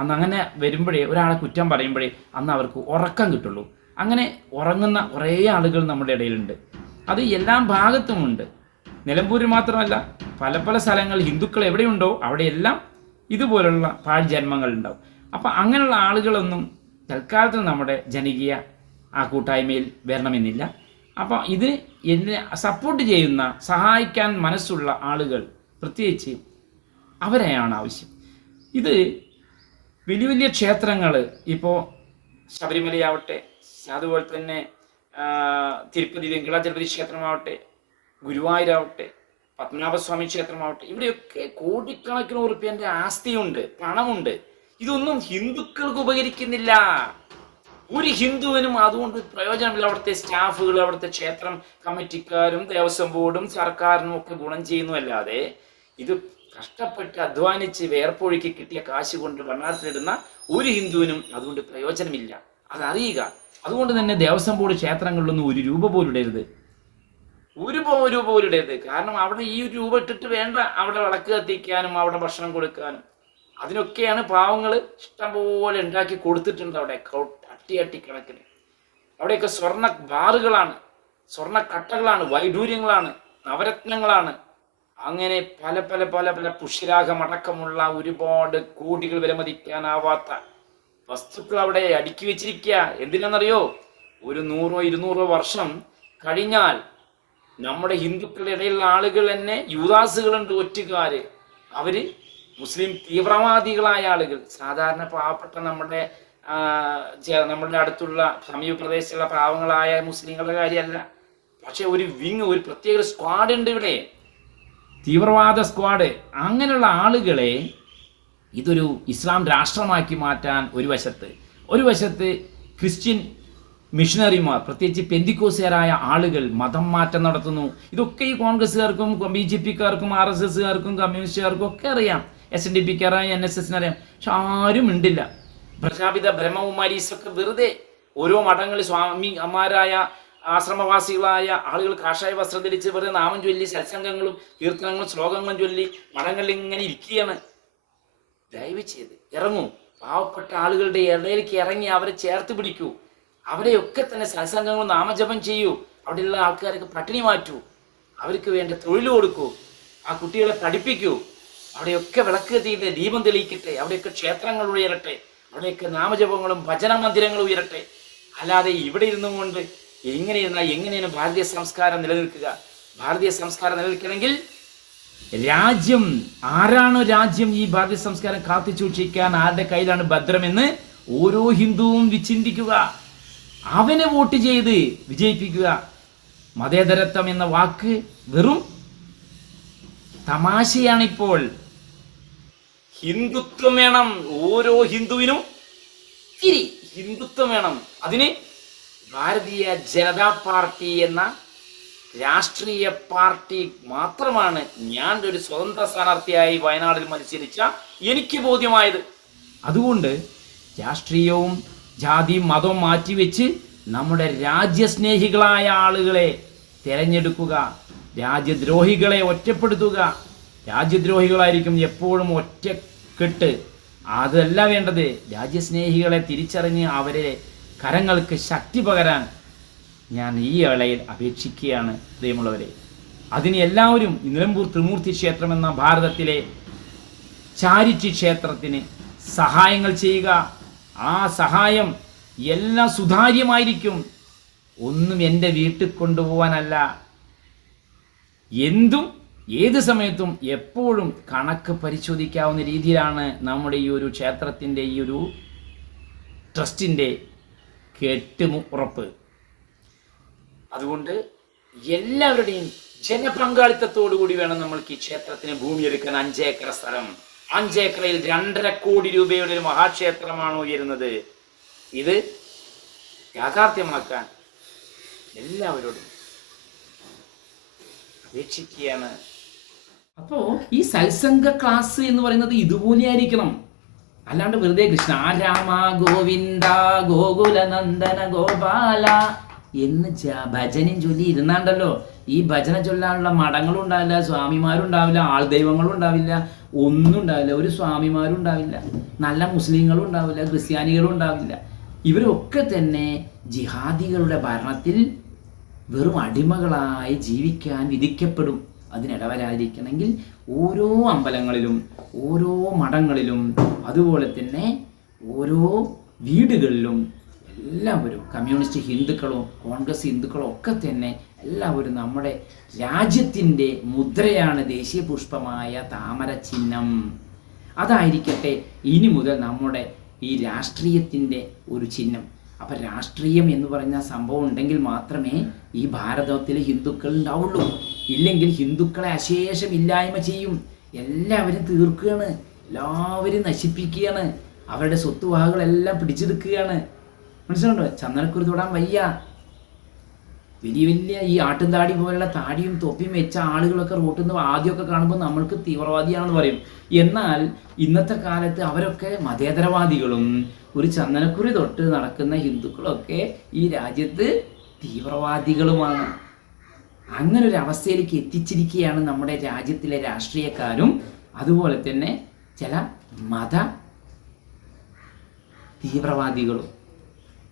അന്ന് അങ്ങനെ വരുമ്പോഴേ ഒരാളെ കുറ്റം പറയുമ്പോഴേ അന്ന് അവർക്ക് ഉറക്കം കിട്ടുള്ളൂ. അങ്ങനെ ഉറങ്ങുന്ന കുറേ ആളുകൾ നമ്മുടെ ഇടയിലുണ്ട്. അത് എല്ലാ ഭാഗത്തുമുണ്ട്. നിലമ്പൂരിൽ മാത്രമല്ല, പല സ്ഥലങ്ങളിൽ ഹിന്ദുക്കൾ എവിടെയുണ്ടോ അവിടെയെല്ലാം ഇതുപോലുള്ള പാഴ്ജന്മങ്ങൾ ഉണ്ടാവും. അപ്പം അങ്ങനെയുള്ള ആളുകളൊന്നും തൽക്കാലത്ത് നമ്മുടെ ജനകീയ ആ കൂട്ടായ്മയിൽ വരണമെന്നില്ല. അപ്പം ഇത് എന്നെ സപ്പോർട്ട് ചെയ്യുന്ന സഹായിക്കാൻ മനസ്സുള്ള ആളുകൾ പ്രത്യേകിച്ച് അവരെയാണ് ആവശ്യം. ഇത് വലിയ ക്ഷേത്രങ്ങൾ ഇപ്പോൾ ശബരിമലയാവട്ടെ, അതുപോലെ തന്നെ തിരുപ്പതി വെങ്കടാചലപതി ക്ഷേത്രമാവട്ടെ, ഗുരുവായൂരാവട്ടെ, പത്മനാഭസ്വാമി ക്ഷേത്രമാവട്ടെ, ഇവിടെയൊക്കെ കോടിക്കണക്കിന് ഉറുപ്പ്യൻ്റെ ആസ്തിയുണ്ട്, പണമുണ്ട്. ഇതൊന്നും ഹിന്ദുക്കൾക്ക് ഉപകരിക്കുന്നില്ല. ഒരു ഹിന്ദുവിനും അതുകൊണ്ട് പ്രയോജനമില്ല. അവിടുത്തെ സ്റ്റാഫുകൾ, അവിടുത്തെ ക്ഷേത്രം കമ്മിറ്റിക്കാരും ദേവസ്വം ബോർഡും സർക്കാരിനും ഒക്കെ ഗുണം ചെയ്യുന്നതല്ലാതെ ഇത് കഷ്ടപ്പെട്ട് അധ്വാനിച്ച് വേർപ്പൊഴുക്കി കിട്ടിയ കാശ് കൊണ്ട് ഭരണത്തിലിടുന്ന ഒരു ഹിന്ദുവിനും അതുകൊണ്ട് പ്രയോജനമില്ല. അതറിയുക. അതുകൊണ്ട് തന്നെ ദേവസ്വം ബോർഡ് ക്ഷേത്രങ്ങളിലൊന്നും ഒരു രൂപ പോലും ഇടരുത്, ഒരു രൂപ പോലും ഇടരുത്. കാരണം അവിടെ ഈ രൂപ ഇട്ടിട്ട് വേണ്ട അവിടെ വിളക്ക് കത്തിക്കാനും അവിടെ ഭക്ഷണം കൊടുക്കാനും. അതിനൊക്കെയാണ് പാവങ്ങൾ ഇഷ്ടംപോലെ ഉണ്ടാക്കി കൊടുത്തിട്ടുണ്ട്. അവിടെ അട്ടി കണക്കിന് അവിടെയൊക്കെ സ്വർണ്ണ ബാറുകളാണ്, സ്വർണ്ണ കട്ടകളാണ്, വൈഡൂര്യങ്ങളാണ്, നവരത്നങ്ങളാണ്. അങ്ങനെ പല പുഷ്യരാഗമടക്കമുള്ള ഒരുപാട് കോടികൾ വിലമതിക്കാനാവാത്ത വസ്തുക്കൾ അവിടെ അടുക്കി വെച്ചിരിക്കുക. എന്തിനാണെന്നറിയോ? ഒരു 100-200 വർഷം കഴിഞ്ഞാൽ നമ്മുടെ ഹിന്ദുക്കളുടെ ഇടയിലുള്ള ആളുകൾ തന്നെ യൂദാസുകളുണ്ട്, ഒറ്റുകാര്. അവര് മുസ്ലിം തീവ്രവാദികളായ ആളുകൾ. സാധാരണ പാവപ്പെട്ട നമ്മളുടെ അടുത്തുള്ള സമീപ പ്രദേശത്തുള്ള പാവങ്ങളായ മുസ്ലിങ്ങളുടെ കാര്യമല്ല. പക്ഷെ ഒരു ഒരു പ്രത്യേക സ്ക്വാഡ് ഉണ്ട് ഇവിടെ, തീവ്രവാദ സ്ക്വാഡ്. അങ്ങനെയുള്ള ആളുകളെ ഇതൊരു ഇസ്ലാം രാഷ്ട്രമാക്കി മാറ്റാൻ ഒരു വശത്ത് ക്രിസ്ത്യൻ മിഷണറിമാർ, പ്രത്യേകിച്ച് പെന്തിക്കോസുകാരായ ആളുകൾ മതം മാറ്റം നടത്തുന്നു. ഇതൊക്കെ ഈ കോൺഗ്രസ്സുകാർക്കും BJP-ക്കാർക്കും RSSകാർക്കും കമ്മ്യൂണിസ്റ്റുകാർക്കും ഒക്കെ അറിയാം, SNDP-ക്ക് അറിയാം, NSSന് അറിയാം. പക്ഷെ ആരും മിണ്ടില്ല. പ്രഖ്യാപിത ബ്രഹ്മകുമാരീസൊക്കെ വെറുതെ ഓരോ മഠങ്ങളിൽ സ്വാമിമാരായ ആശ്രമവാസികളായ ആളുകൾ കാഷായ വസ്ത്രം ധരിച്ച് വെറുതെ നാമം ചൊല്ലി സത്സംഗങ്ങളും കീർത്തനങ്ങളും ശ്ലോകങ്ങളും ചൊല്ലി മഠങ്ങളിൽ ഇങ്ങനെ ഇരിക്കുകയാണ്. ദയവ് ചെയ്ത് ഇറങ്ങൂ, പാവപ്പെട്ട ആളുകളുടെ ഇടയിലേക്ക് ഇറങ്ങി അവരെ ചേർത്ത് പിടിക്കൂ, അവിടെയൊക്കെ തന്നെ സത്സംഗങ്ങളും നാമജപം ചെയ്യൂ, അവിടെയുള്ള ആൾക്കാരൊക്കെ പട്ടിണി മാറ്റൂ, അവർക്ക് വേണ്ട തൊഴിൽ കൊടുക്കൂ, ആ കുട്ടികളെ പഠിപ്പിക്കൂ, അവിടെയൊക്കെ വിളക്ക് കത്തിയിട്ട് ദീപം തെളിയിക്കട്ടെ, അവിടെയൊക്കെ ക്ഷേത്രങ്ങൾ ഉയരട്ടെ, അവിടെയൊക്കെ നാമജപങ്ങളും ഭജന മന്ദിരങ്ങളും ഉയരട്ടെ. അല്ലാതെ ഇവിടെ ഇരുന്നും കൊണ്ട് എങ്ങനെയാണ് ഭാരതീയ സംസ്കാരം നിലനിൽക്കുക? ഭാരതീയ സംസ്കാരം നിലനിൽക്കണമെങ്കിൽ ആരാണോ രാജ്യം ഈ ഭാരതീയ സംസ്കാരം കാത്തു സൂക്ഷിക്കാൻ ആരുടെ കയ്യിലാണ് ഭദ്രമെന്ന് ഓരോ ഹിന്ദുവും വിചിന്തിക്കുക, അവനെ വോട്ട് ചെയ്ത് വിജയിപ്പിക്കുക. മതേതരത്വം എന്ന വാക്ക് വെറും തമാശയാണിപ്പോൾ. ഹിന്ദുത്വം വേണം, ഓരോ ഹിന്ദുവിനും ഹിന്ദുത്വം വേണം. അതിന് ഭാരതീയ ജനതാ പാർട്ടി എന്ന രാഷ്ട്രീയ പാർട്ടി മാത്രമാണ് ഞാൻ ഒരു സ്വതന്ത്ര സ്ഥാനാർത്ഥിയായി വയനാടിൽ മത്സരിച്ച എനിക്ക് ബോധ്യമായത്. അതുകൊണ്ട് രാഷ്ട്രീയവും ജാതിയും മതവും മാറ്റിവെച്ച് നമ്മുടെ രാജ്യസ്നേഹികളായ ആളുകളെ തിരഞ്ഞെടുക്കുക, രാജ്യദ്രോഹികളെ ഒറ്റപ്പെടുത്തുക. രാജ്യദ്രോഹികളായിരിക്കും എപ്പോഴും ഒറ്റക്കെട്ട്. അതല്ല വേണ്ടത്. രാജ്യസ്നേഹികളെ തിരിച്ചറിഞ്ഞ് അവരെ കരങ്ങൾക്ക് ശക്തി പകരാൻ ഞാൻ ഈ വേളയിൽ അപേക്ഷിക്കുകയാണ് പ്രിയമുള്ളവരെ. അതിന് എല്ലാവരും നിലമ്പൂർ ത്രിമൂർത്തി ക്ഷേത്രം എന്ന ഭാരതത്തിലെ ചാരിറ്റി ക്ഷേത്രത്തിന് സഹായങ്ങൾ ചെയ്യുക. ആ സഹായം എല്ലാം സുതാര്യമായിരിക്കും. ഒന്നും എൻ്റെ വീട്ടിൽ കൊണ്ടുപോകാനല്ല, എന്തും ഏത് സമയത്തും എപ്പോഴും കണക്ക് പരിശോധിക്കാവുന്ന രീതിയിലാണ് നമ്മുടെ ഈ ഒരു ക്ഷേത്രത്തിൻ്റെ ഈ ഒരു ട്രസ്റ്റിൻ്റെ കെട്ടുറപ്പ്. അതുകൊണ്ട് എല്ലാവരുടെയും ജനപങ്കാളിത്തത്തോടുകൂടി വേണം നമ്മൾക്ക് ഈ ക്ഷേത്രത്തിന് ഭൂമി എടുക്കാൻ. 5 ഏക്കർ സ്ഥലം, 5 ഏക്കറിൽ 2.5 കോടി രൂപയുടെ ഒരു മഹാക്ഷേത്രമാണ് ഉയരുന്നത്. ഇത് യാഥാർത്ഥ്യമാക്കാൻ എല്ലാവരോടും അപേക്ഷിക്കുകയാണ്. അപ്പോൾ ഈ സത്സംഗ ക്ലാസ് എന്ന് പറയുന്നത് ഇതുപോലെ ആയിരിക്കണം. അല്ലാണ്ട് വെറുതെ കൃഷ്ണ രാമ ഗോവിന്ദ ഗോകുല നന്ദന ഗോപാല എന്ന് ഭജനയും ചൊല്ലി ഇരുന്നാണ്ടല്ലോ ഈ ഭജന ചൊല്ലാനുള്ള മഠങ്ങളും ഉണ്ടാവില്ല, സ്വാമിമാരും ഉണ്ടാവില്ല, ആൾദൈവങ്ങളും ഉണ്ടാവില്ല, ഒന്നും ഉണ്ടാവില്ല. ഒരു സ്വാമിമാരും ഉണ്ടാവില്ല, നല്ല മുസ്ലിങ്ങളും ഉണ്ടാവില്ല, ക്രിസ്ത്യാനികളും ഉണ്ടാവില്ല. ഇവരൊക്കെ തന്നെ ജിഹാദികളുടെ ഭരണത്തിൽ വെറും അടിമകളായി ജീവിക്കാൻ വിധിക്കപ്പെടും. അതിനിടവരാതിരിക്കണമെങ്കിൽ ഓരോ അമ്പലങ്ങളിലും ഓരോ മഠങ്ങളിലും അതുപോലെ തന്നെ ഓരോ വീടുകളിലും എല്ലാവരും കമ്മ്യൂണിസ്റ്റ് ഹിന്ദുക്കളും കോൺഗ്രസ് ഹിന്ദുക്കളും ഒക്കെ തന്നെ എല്ലാവരും നമ്മുടെ രാജ്യത്തിൻ്റെ മുദ്രയാണ് ദേശീയ പുഷ്പമായ താമര ചിഹ്നം. അതായിരിക്കട്ടെ ഇനി മുതൽ നമ്മുടെ ഈ രാഷ്ട്രീയത്തിൻ്റെ ഒരു ചിഹ്നം. അപ്പം രാഷ്ട്രീയം എന്ന് പറഞ്ഞ സംഭവം ഉണ്ടെങ്കിൽ മാത്രമേ ഈ ഭാരതത്തിൽ ഹിന്ദുക്കൾ ഉണ്ടാവുള്ളൂ. ഇല്ലെങ്കിൽ ഹിന്ദുക്കളെ അശേഷം ഇല്ലായ്മ ചെയ്യും. എല്ലാവരും തീർക്കുകയാണ്, എല്ലാവരും നശിപ്പിക്കുകയാണ്, അവരുടെ സ്വത്തുവകകളെല്ലാം പിടിച്ചെടുക്കുകയാണ്. മനസ്സിലുണ്ടോ? ചന്ദനക്കുരു തൊടാൻ വയ്യ. വലിയ വലിയ ഈ ആട്ടും താടി പോലുള്ള താടിയും തൊപ്പിയും വെച്ച ആളുകളൊക്കെ റോട്ടിൽ നിന്ന് ആദ്യമൊക്കെ കാണുമ്പോൾ നമ്മൾക്ക് തീവ്രവാദിയാണെന്ന് പറയും. എന്നാൽ ഇന്നത്തെ കാലത്ത് അവരൊക്കെ മതേതരവാദികളും ഒരു ചന്ദനക്കുറി തൊട്ട് നടക്കുന്ന ഹിന്ദുക്കളൊക്കെ ഈ രാജ്യത്ത് തീവ്രവാദികളുമാണ്. അങ്ങനെ ഒരു അവസ്ഥയിലേക്ക് എത്തിച്ചിരിക്കുകയാണ് നമ്മുടെ രാജ്യത്തിലെ രാഷ്ട്രീയക്കാരും അതുപോലെ തന്നെ ചില മത തീവ്രവാദികളും.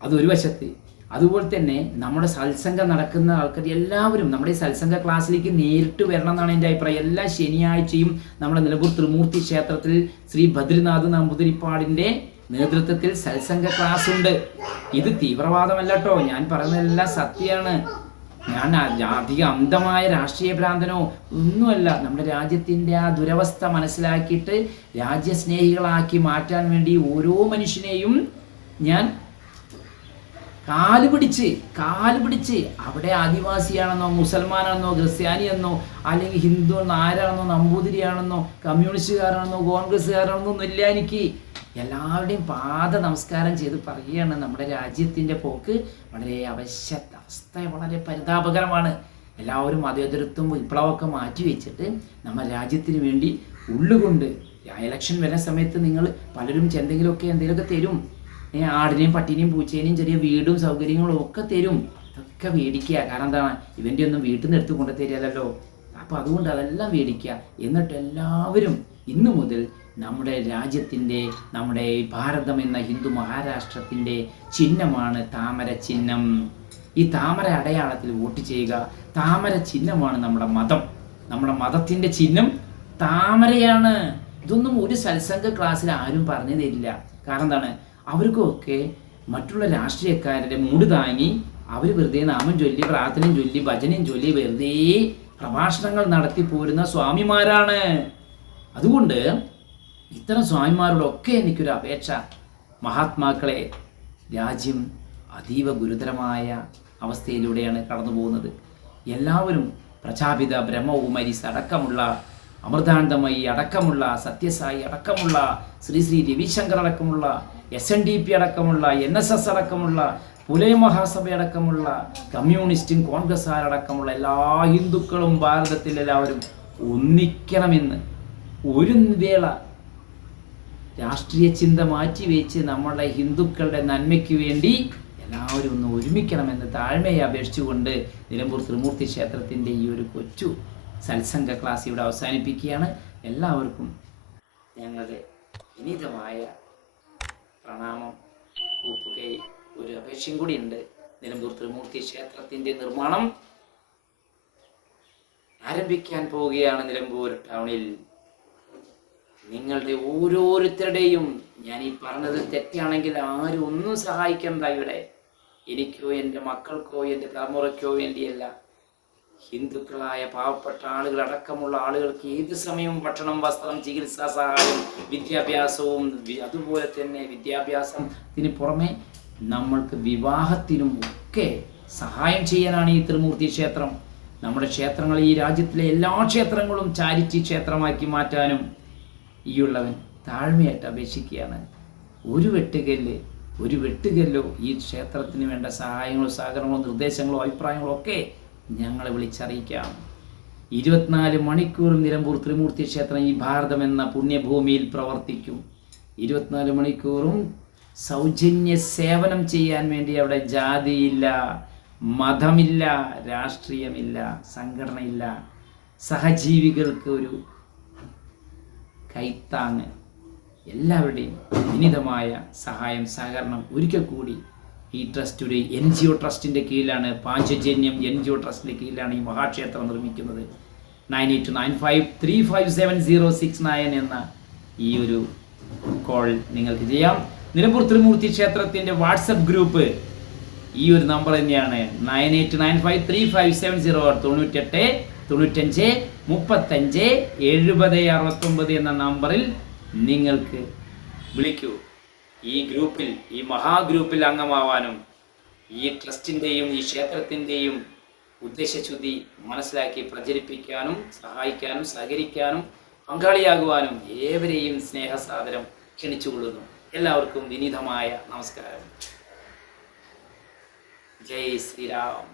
അതൊരു വശത്ത്. അതുപോലെ തന്നെ നമ്മുടെ സത്സംഗം നടക്കുന്ന ആൾക്കാർ എല്ലാവരും നമ്മുടെ ഈ സത്സംഗ ക്ലാസ്സിലേക്ക് നേരിട്ട് വരണം എന്നാണ് എൻ്റെ അഭിപ്രായം. എല്ലാ ശനിയാഴ്ചയും നമ്മുടെ നിലമ്പൂർ ത്രിമൂർത്തി ക്ഷേത്രത്തിൽ ശ്രീ ബദ്രിനാഥ് നമ്പൂതിരിപ്പാടിൻ്റെ നേതൃത്വത്തിൽ സത്സംഗ ക്ലാസ് ഉണ്ട്. ഇത് തീവ്രവാദമല്ല കേട്ടോ, ഞാൻ പറയുന്നതെല്ലാം സത്യമാണ്. ഞാൻ അധികം അന്ധമായ രാഷ്ട്രീയ ഭ്രാന്തനോ ഒന്നുമല്ല. നമ്മുടെ രാജ്യത്തിൻ്റെ ആ ദുരവസ്ഥ മനസ്സിലാക്കിയിട്ട് രാജ്യസ്നേഹികളാക്കി മാറ്റാൻ വേണ്ടി ഓരോ മനുഷ്യനെയും ഞാൻ കാല് പിടിച്ച് അവിടെ ആദിവാസിയാണെന്നോ മുസൽമാനാണെന്നോ ക്രിസ്ത്യാനിയെന്നോ അല്ലെങ്കിൽ ഹിന്ദു എന്നോ ആരാണെന്നോ നമ്പൂതിരിയാണെന്നോ കമ്മ്യൂണിസ്റ്റുകാരാണെന്നോ കോൺഗ്രസ്സുകാരാണെന്നോ ഒന്നുമില്ല. എനിക്ക് എല്ലാവരുടെയും പാദ നമസ്കാരം ചെയ്ത് പറയുകയാണ്, നമ്മുടെ രാജ്യത്തിൻ്റെ പോക്ക് വളരെ അവസ്ഥ വളരെ പരിതാപകരമാണ്. എല്ലാവരും മതേതരത്വം വിപ്ലവമൊക്കെ മാറ്റി വെച്ചിട്ട് നമ്മുടെ രാജ്യത്തിന് വേണ്ടി ഉള്ളുകൊണ്ട് ഇലക്ഷൻ വരുന്ന സമയത്ത് നിങ്ങൾ പലരും എന്തെങ്കിലുമൊക്കെ തരും. ആടിനെയും പട്ടിനെയും പൂച്ചേനെയും ചെറിയ വീടും സൗകര്യങ്ങളും ഒക്കെ തരും. അതൊക്കെ മേടിക്കുക. കാരണം എന്താണ്, ഇവൻ്റെ ഒന്നും വീട്ടിൽ നിന്ന് എടുത്ത് കൊണ്ടു തരികയല്ലോ. അപ്പോൾ അതുകൊണ്ട് അതെല്ലാം മേടിക്കുക. എന്നിട്ട് എല്ലാവരും ഇന്നു മുതൽ നമ്മുടെ രാജ്യത്തിൻ്റെ, നമ്മുടെ ഭാരതം എന്ന ഹിന്ദു മഹാരാഷ്ട്രത്തിൻ്റെ ചിഹ്നമാണ് താമര ചിഹ്നം. ഈ താമര അടയാളത്തിൽ വോട്ട് ചെയ്യുക. താമര ചിഹ്നമാണ് നമ്മുടെ മതം. നമ്മുടെ മതത്തിൻ്റെ ചിഹ്നം താമരയാണ്. ഇതൊന്നും ഒരു സത്സംഗ ക്ലാസ്സിൽ ആരും പറഞ്ഞു തരില്ല. കാരണം എന്താണ്, അവർക്കൊക്കെ മറ്റുള്ള രാഷ്ട്രീയക്കാരുടെ മൂട് താങ്ങി അവർ വെറുതെ നാമം ചൊല്ലി പ്രാർത്ഥനയും ചൊല്ലി ഭജനയും ചൊല്ലി വെറുതെ പ്രഭാഷണങ്ങൾ നടത്തി പോരുന്ന സ്വാമിമാരാണ്. അതുകൊണ്ട് ഇത്തരം സ്വാമിമാരോടൊക്കെ എനിക്കൊരു അപേക്ഷ, മഹാത്മാക്കളെ, രാജ്യം അതീവ ഗുരുതരമായ അവസ്ഥയിലൂടെയാണ് കടന്നു പോകുന്നത്. എല്ലാവരും പ്രജാപിത ബ്രഹ്മകുമാരീസ് അടക്കമുള്ള, അമൃതാനന്ദമയി അടക്കമുള്ള, സത്യസായി അടക്കമുള്ള, ശ്രീ രവിശങ്കർ അടക്കമുള്ള, SNDP അടക്കമുള്ള, NSS അടക്കമുള്ള, പുലയ മഹാസഭ അടക്കമുള്ള, കമ്മ്യൂണിസ്റ്റും കോൺഗ്രസ്സുകാരടക്കമുള്ള എല്ലാ ഹിന്ദുക്കളും ഭാരതത്തിൽ എല്ലാവരും ഒന്നിക്കണമെന്ന്, ഒരു വേള രാഷ്ട്രീയ ചിന്ത മാറ്റിവെച്ച് നമ്മുടെ ഹിന്ദുക്കളുടെ നന്മയ്ക്ക് വേണ്ടി എല്ലാവരും ഒന്ന് ഒരുമിക്കണമെന്ന് താഴ്മയെ അപേക്ഷിച്ചുകൊണ്ട് നിലമ്പൂർ ത്രിമൂർത്തി ക്ഷേത്രത്തിൻ്റെ ഈ ഒരു കൊച്ചു സത്സംഗ ക്ലാസ് ഇവിടെ അവസാനിപ്പിക്കുകയാണ്. എല്ലാവർക്കും ഞങ്ങളുടെ വിനീതമായ പ്രണാമം കൂപ്പുകയും ഒരു അപേക്ഷയും കൂടി ഉണ്ട്. നിലമ്പൂർ ത്രിമൂർത്തി ക്ഷേത്രത്തിൻ്റെ നിർമ്മാണം ആരംഭിക്കാൻ പോവുകയാണ് നിലമ്പൂർ ടൗണിൽ. നിങ്ങളുടെ ഓരോരുത്തരുടെയും, ഞാൻ ഈ പറഞ്ഞത് തെറ്റാണെങ്കിൽ ആരും ഒന്നും സഹായിക്കണ്ട. ഇവിടെ എനിക്കോ എൻ്റെ മക്കൾക്കോ എൻ്റെ തലമുറയ്ക്കോ വേണ്ടിയല്ല, ഹിന്ദുക്കളായ പാവപ്പെട്ട ആളുകൾ അടക്കമുള്ള ആളുകൾക്ക് ഏത് സമയവും ഭക്ഷണം, വസ്ത്രം, ചികിത്സാ സഹായം, വിദ്യാഭ്യാസവും, അതുപോലെ തന്നെ വിദ്യാഭ്യാസത്തിന് പുറമെ നമ്മൾക്ക് വിവാഹത്തിനും ഒക്കെ സഹായം ചെയ്യാനാണ് ഈ ത്രിമൂർത്തി ക്ഷേത്രം. നമ്മുടെ ക്ഷേത്രങ്ങൾ, ഈ രാജ്യത്തിലെ എല്ലാ ക്ഷേത്രങ്ങളും ചാരിറ്റി ക്ഷേത്രമാക്കി മാറ്റാനും ഈ ഉള്ളവൻ താഴ്മയായിട്ട് അപേക്ഷിക്കുകയാണ്. ഒരു വെട്ടുകല്ലോ ഈ ക്ഷേത്രത്തിന് വേണ്ട സഹായങ്ങളോ സഹകരണങ്ങളോ നിർദ്ദേശങ്ങളോ അഭിപ്രായങ്ങളോ ഒക്കെ ഞങ്ങളെ വിളിച്ചറിയിക്കാം. 24 മണിക്കൂറും നിലമ്പൂർ ത്രിമൂർത്തി ക്ഷേത്രം ഈ ഭാരതം എന്ന പുണ്യഭൂമിയിൽ പ്രവർത്തിക്കും. 24 മണിക്കൂറും സൗജന്യ സേവനം ചെയ്യാൻ വേണ്ടി അവിടെ ജാതിയില്ല, മതമില്ല, രാഷ്ട്രീയമില്ല, സംഘടനയില്ല. സഹജീവികൾക്ക് ഒരു കൈത്താങ്ങ്, എല്ലാവരുടെയും വിനീതമായ സഹായം സഹകരണം. ഒരിക്കൽ കൂടി ഈ ട്രസ്റ്റ് ഒരു NGO ട്രസ്റ്റിൻ്റെ കീഴിലാണ്, പാഞ്ചജന്യം NGO ട്രസ്റ്റിൻ്റെ കീഴിലാണ് ഈ മഹാക്ഷേത്രം നിർമ്മിക്കുന്നത്. 9825535069 എന്ന ഈ ഒരു കോൾ നിങ്ങൾക്ക് ചെയ്യാം. നിലമ്പൂർ ത്രിമൂർത്തി ക്ഷേത്രത്തിൻ്റെ വാട്സപ്പ് ഗ്രൂപ്പ് ഈ ഒരു നമ്പർ തന്നെയാണ്, 98953570 98 95 35 70 69 എന്ന നമ്പറിൽ നിങ്ങൾക്ക് വിളിക്കൂ. ഈ ഗ്രൂപ്പിൽ, ഈ മഹാഗ്രൂപ്പിൽ അംഗമാവാനും ഈ ട്രസ്റ്റിൻ്റെയും ഈ ക്ഷേത്രത്തിൻ്റെയും ഉദ്ദേശശുദ്ധി മനസ്സിലാക്കി പ്രചരിപ്പിക്കാനും സഹായിക്കാനും സഹകരിക്കാനും പങ്കാളിയാകുവാനും ഏവരെയും സ്നേഹസാദരം ക്ഷണിച്ചുകൊള്ളുന്നു. എല്ലാവർക്കും വിനീതമായ നമസ്കാരം. ജയ് ശ്രീരാം.